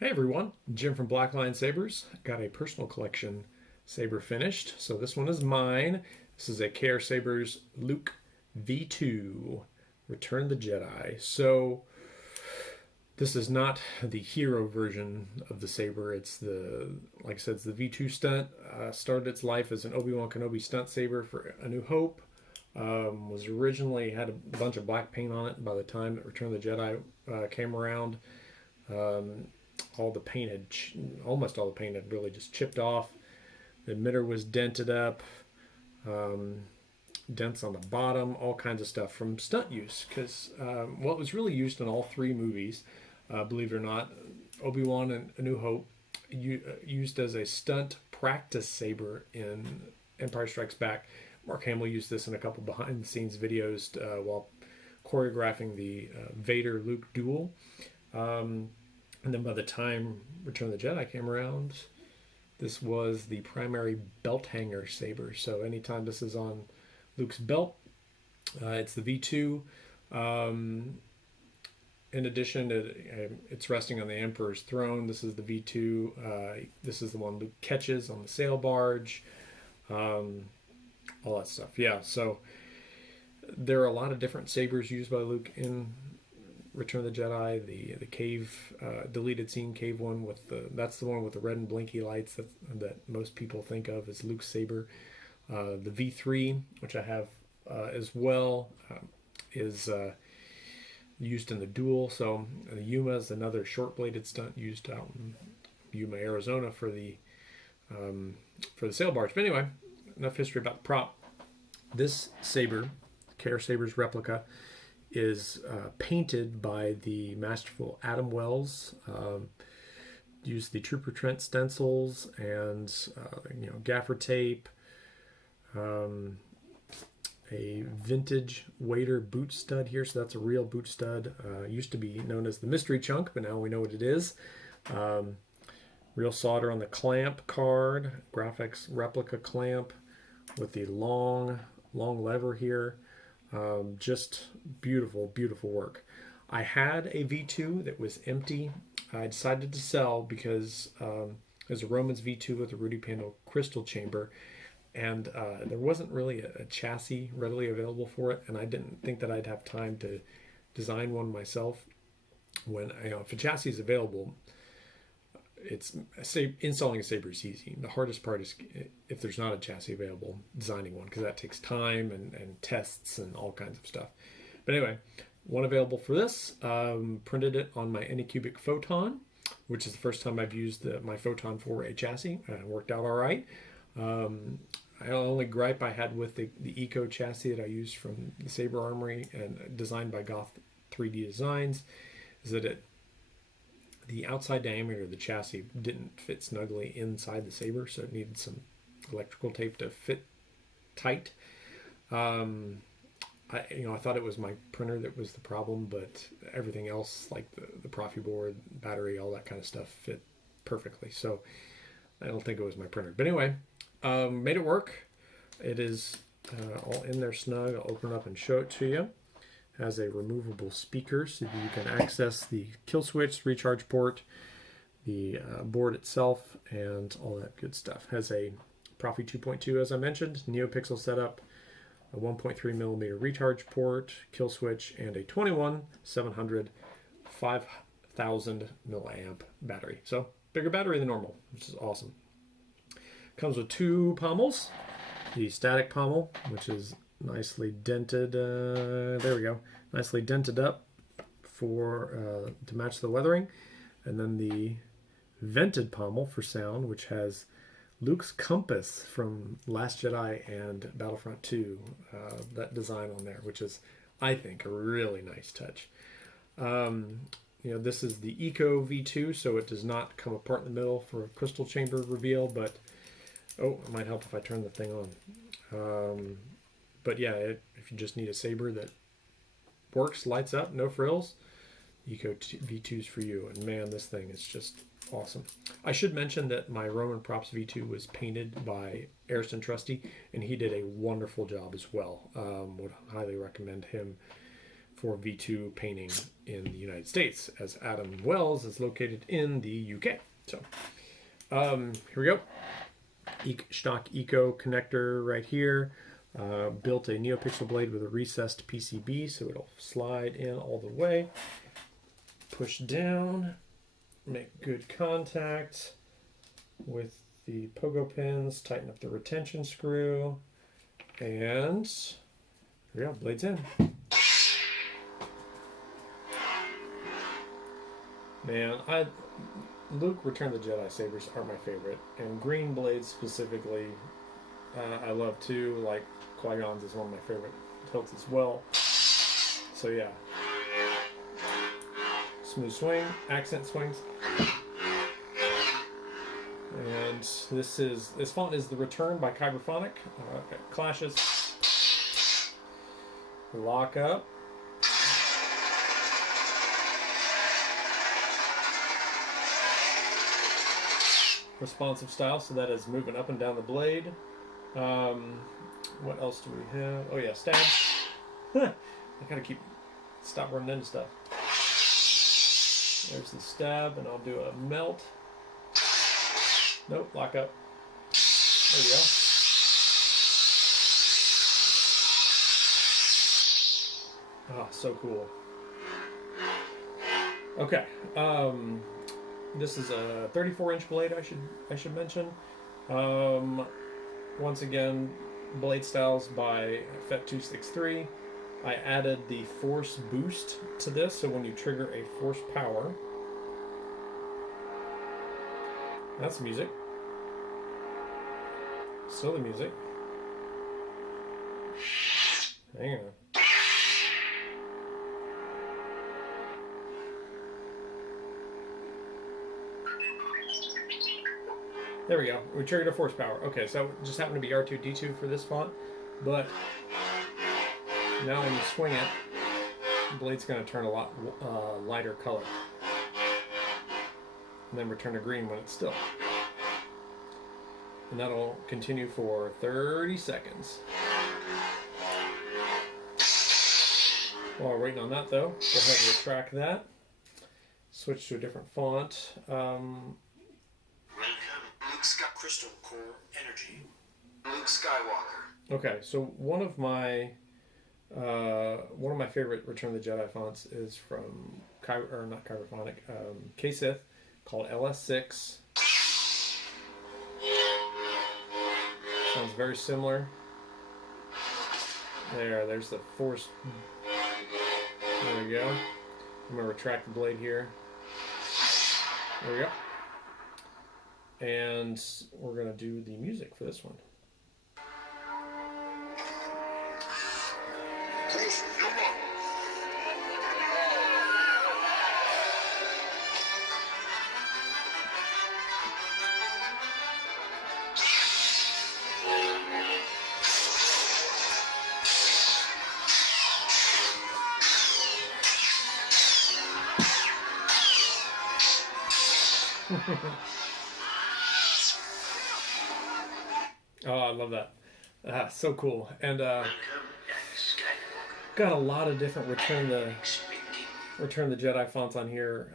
Hey everyone, Jim from Black Lion Sabers. Got a personal collection saber finished. So this one is mine. This is a KR Sabers Luke V2, Return the Jedi. So this is not the hero version of the saber. It's the, like I said, it's the V2 Stunt. Started its life as an Obi-Wan Kenobi stunt saber for A New Hope. Was originally had a bunch of black paint on it by the time that Return of the Jedi came around. All the paint had, almost all the paint had really just chipped off. The emitter was dented up, dents on the bottom, all kinds of stuff from stunt use. Because well, it was really used in all three movies, believe it or not. Obi-Wan and A New Hope used as a stunt practice saber in Empire Strikes Back. Mark Hamill used this in a couple behind-the-scenes videos while choreographing the Vader-Luke duel. And then by the time Return of the Jedi came around, this was the primary belt hanger saber. So anytime this is on Luke's belt, it's the V2. In addition, it's resting on the Emperor's throne. This is the V2. This is the one Luke catches on the sail barge. All that stuff. Yeah, so there are a lot of different sabers used by Luke in Return of the Jedi. The cave, deleted scene cave one with that's the one with the red and blinky lights that most people think of as Luke's saber. The V3, which I have as well, is used in the duel. So the Yuma is another short-bladed stunt used out in Yuma, Arizona for the sail barge. But anyway, enough history about the prop. This saber, KR Sabers replica, is painted by the masterful Adam Wells. Used the Trooper Trent stencils and gaffer tape. A vintage wader boot stud here, so that's a real boot stud. Used to be known as the mystery chunk, but now we know what it is. Real solder on the clamp card, graphics replica clamp with the long lever here. Just beautiful work. I had a V2 that was empty. I decided to sell because there's a Romans V2 with a Rudy Pando crystal chamber, and there wasn't really a chassis readily available for it, and I didn't think that I'd have time to design one myself. When if a chassis is available, installing a saber is easy. The hardest part is if there's not a chassis available, designing one, because that takes time and tests and all kinds of stuff. But anyway, one available for this. Printed it on my Anycubic Photon, which is the first time I've used my Photon for a chassis. Worked out all right. The only gripe I had with the Eco chassis that I used from the Saber Armory and designed by Goth 3D Designs is that the outside diameter of the chassis didn't fit snugly inside the saber, so it needed some electrical tape to fit tight. I thought it was my printer that was the problem, but everything else, like the Proffieboard, battery, all that kind of stuff, fit perfectly. So I don't think it was my printer. But anyway, made it work. It is all in there snug. I'll open it up and show it to you. Has a removable speaker so that you can access the kill switch, recharge port, the board itself, and all that good stuff. Has a Proffie 2.2, as I mentioned, Neopixel setup, a 1.3 millimeter recharge port, kill switch, and a 21700 5000 milliamp battery. So bigger battery than normal, which is awesome. Comes with two pommels. The static pommel, which is nicely dented. There we go. Nicely dented up for to match the weathering, and then the vented pommel for sound, which has Luke's compass from Last Jedi and Battlefront 2. That design on there, which is, I think, a really nice touch. This is the Eco V2, so it does not come apart in the middle for a crystal chamber reveal, but it might help if I turn the thing on. But yeah, if you just need a saber that works, lights up, no frills, Eco V2's for you. And man, this thing is just awesome. I should mention that my Roman Props V2 was painted by Ariston Trusty, and he did a wonderful job as well. Would highly recommend him for V2 painting in the United States, as Adam Wells is located in the UK. So here we go. Shtok Eco connector right here. Built a Neopixel blade with a recessed PCB, so it'll slide in all the way. Push down, make good contact with the pogo pins, tighten up the retention screw, and here we go, blade's in. Man, Luke Return the Jedi sabers are my favorite, and green blades specifically I love too. Like Qui-Gon's is one of my favorite hilts as well. So yeah, smooth swing, accent swings, and this font is the Return by Kyberphonic. Clashes, lock up. Responsive style, so that is moving up and down the blade. What else do we have? Oh yeah, stab. I gotta stop running into stuff. There's the stab, and I'll do a melt. Nope, lock up. There we go. Ah, so cool. Okay. This is a 34-inch blade, I should mention. Once again, blade styles by FET263. I added the force boost to this, so when you trigger a force power, that's music. Still the music. Hang on. There we go. We triggered a force power. Okay, so it just happened to be R2-D2 for this font, but now when you swing it, the blade's going to turn a lot lighter color, and then return to green when it's still. And that'll continue for 30 seconds. While we're waiting on that, though, go ahead and retract that. Switch to a different font. Crystal Core Energy. Luke Skywalker. Okay, so one of my favorite Return of the Jedi fonts is from K-Sith, called LS6. Sounds very similar. There's the force. There we go. I'm gonna retract the blade here. There we go. And we're going to do the music for this one. Oh, I love that. So cool. And got a lot of different Return the Jedi fonts on here.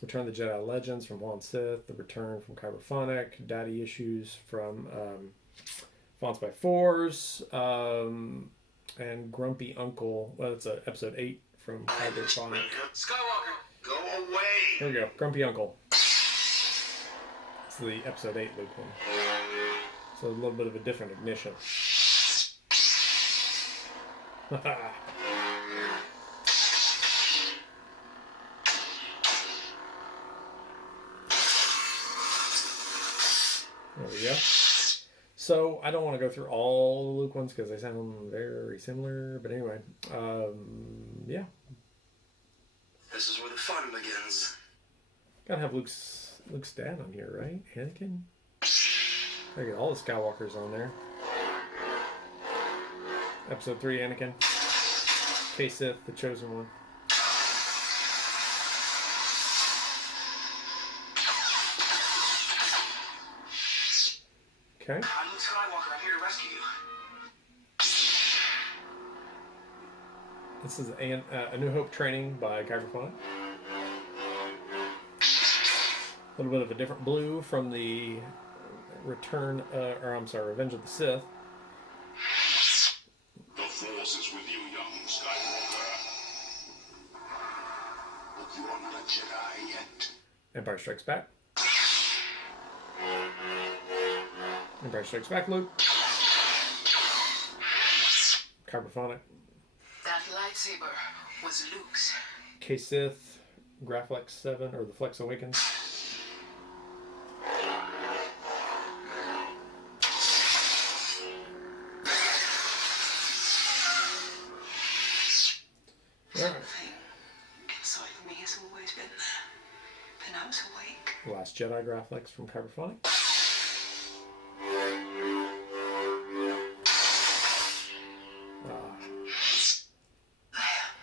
Return the Jedi Legends from Juan Sith, The Return from Kyberphonic, Daddy Issues from Fonts by Fours, and Grumpy Uncle. Well, it's episode 8 from Kyberphonic. Skywalker, go away. There we go, Grumpy Uncle. It's the episode 8 Luke one. So a little bit of a different ignition. There we go. So I don't want to go through all the Luke ones because they sound very similar. But anyway, yeah. This is where the fun begins. Gotta have Luke's dad on here, right? Anakin? I get all the Skywalkers on there. Episode 3, Anakin. K-Sith, the chosen one. Okay. I'm Luke Skywalker. I'm here to rescue you. This is A New Hope training by Kyberphonic. A little bit of a different blue from the Revenge of the Sith. The Force is with you, young Skywalker. But you are not a Jedi yet. Empire Strikes Back. Empire Strikes Back, Luke. Kyberphonic. That lightsaber was Luke's. K-Sith, Graflex 7, or the Flex Awakens. Something inside of me has always been there, but now it's awake. Last Jedi Graflex from Kyberphonic.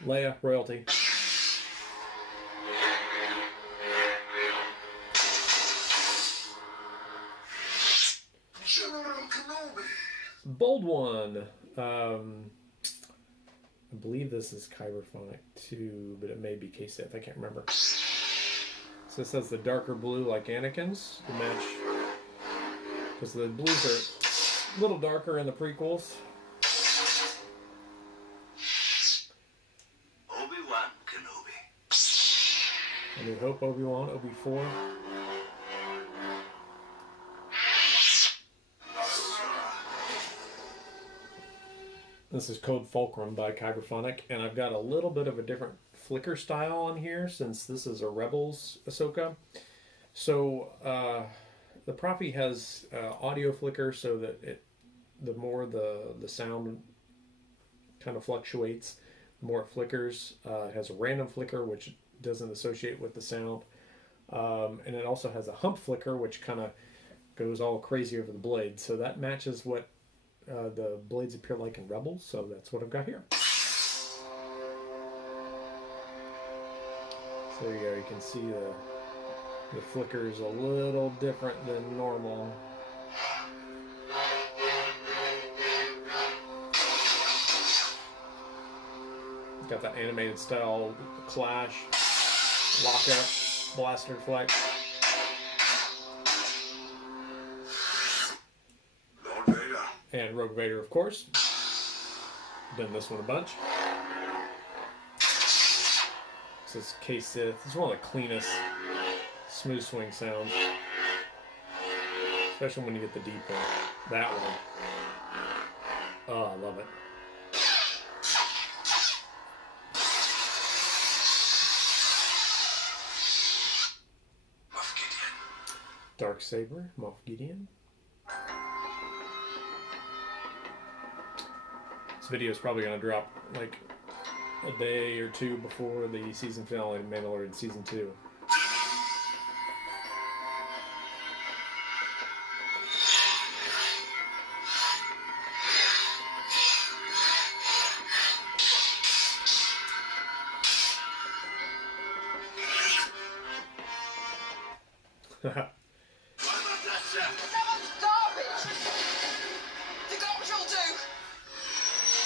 Leia, royalty. General Kenobi. Bold one. I believe this is Kyberphonic too, but it may be K-Sith. I can't remember. So this has the darker blue like Anakin's to match, because the blues are a little darker in the prequels. Obi-Wan Kenobi. A New Hope, Obi-Wan, Obi-4. This is Code Fulcrum by Kyberphonic, and I've got a little bit of a different flicker style on here since this is a Rebels Ahsoka. So the Proffie has audio flicker, so that the more the sound kind of fluctuates, the more it flickers. It has a random flicker, which doesn't associate with the sound, and it also has a hump flicker, which kind of goes all crazy over the blade. So that matches what the blades appear like in Rebels, so that's what I've got here. So there you go, you can see the flicker is a little different than normal. Got that animated style clash, lockup, blaster flex. And Rogue Vader, of course. Done this one a bunch. This is K-Sith. This is one of the cleanest smooth swing sounds. Especially when you get the deep one. That one. Oh, I love it. Dark Saber, Moff Gideon. Video is probably going to drop like a day or two before the season finale of Mandalorian Season 2.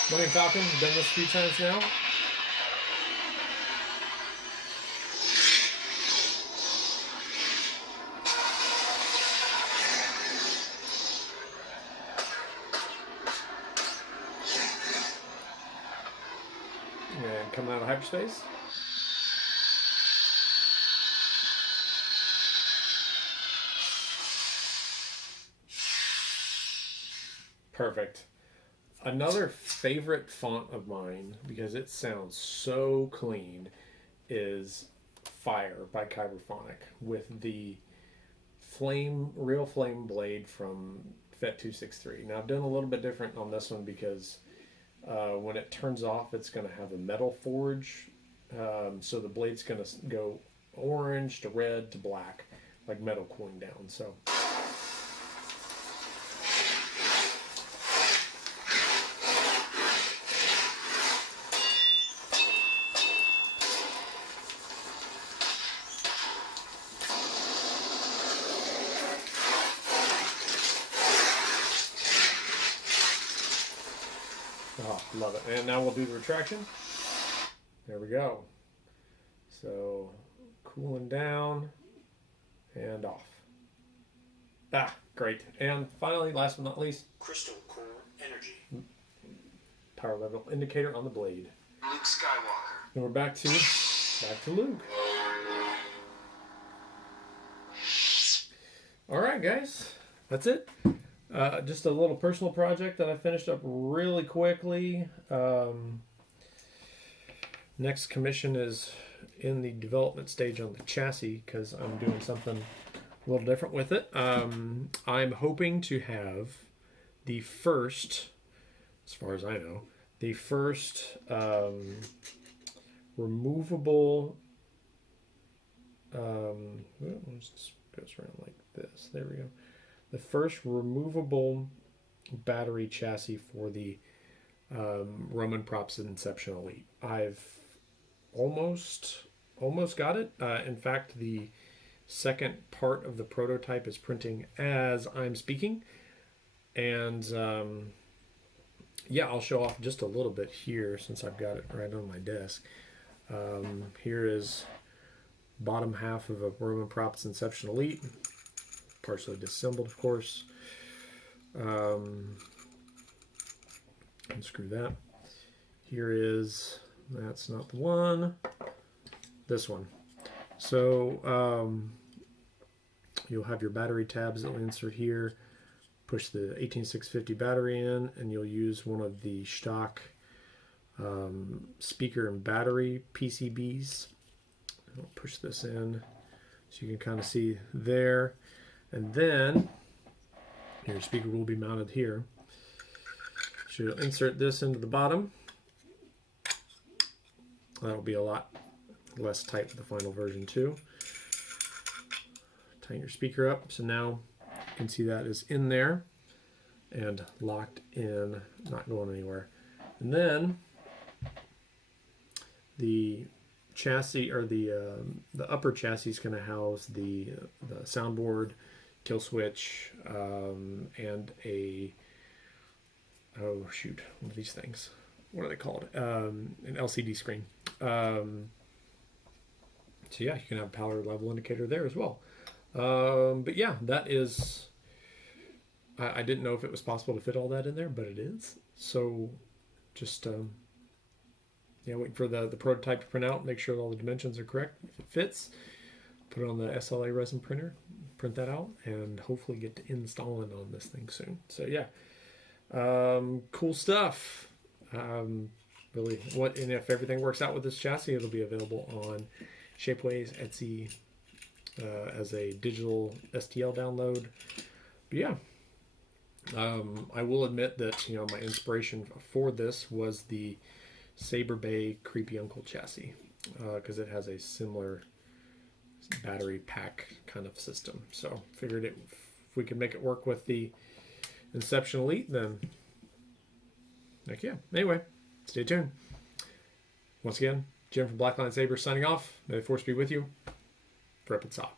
Millennium Falcon, done this a few times now. And coming out of hyperspace. Perfect. Another favorite font of mine, because it sounds so clean, is Fire by Kyberphonic with the real flame blade from FET 263. Now I've done a little bit different on this one because when it turns off, it's going to have a metal forge. So the blade's going to go orange to red to black, like metal cooling down. So. Oh, love it. And now we'll do the retraction. There we go. So cooling down and off. Ah, great. And finally, last but not least, Crystal core energy. power level indicator on the blade. Luke Skywalker. And we're back to Luke. All right, guys, that's it. Just a little personal project that I finished up really quickly. Next commission is in the development stage on the chassis because I'm doing something a little different with it. I'm hoping to have the first, as far as I know, the first removable. This goes around like this. There we go. The first removable battery chassis for the Roman Props Inception Elite. I've almost got it. In fact, the second part of the prototype is printing as I'm speaking. And yeah, I'll show off just a little bit here since I've got it right on my desk. Here is bottom half of a Roman Props Inception Elite, partially disassembled, of course. Unscrew that. Here is, that's not the one, this one. So you'll have your battery tabs that will insert here. Push the 18650 battery in, and you'll use one of the Shtok speaker and battery PCBs. I'll push this in so you can kind of see there. And then your speaker will be mounted here. So you'll insert this into the bottom. That'll be a lot less tight with the final version too. Tighten your speaker up. So now you can see that is in there and locked in, not going anywhere. And then the chassis, or the upper chassis, is going to house the soundboard, kill switch, and a, oh shoot, one of these things. What are they called? An LCD screen. So yeah, you can have a power level indicator there as well. But yeah, that is, I didn't know if it was possible to fit all that in there, but it is. So just yeah, waiting for the prototype to print out, make sure all the dimensions are correct. If it fits, put it on the SLA resin printer, print that out, and hopefully get to installing on this thing soon. So yeah, cool stuff. Really, and if everything works out with this chassis, it'll be available on Shapeways, Etsy, as a digital STL download. But yeah, I will admit that, you know, my inspiration for this was the Saber Bay Creepy Uncle chassis, because it has a similar battery pack kind of system. So figured if we could make it work with the Inception Elite, then heck yeah. Anyway, stay tuned. Once again, Jim from Blackline Saber signing off. May the force be with you. Rep and saw.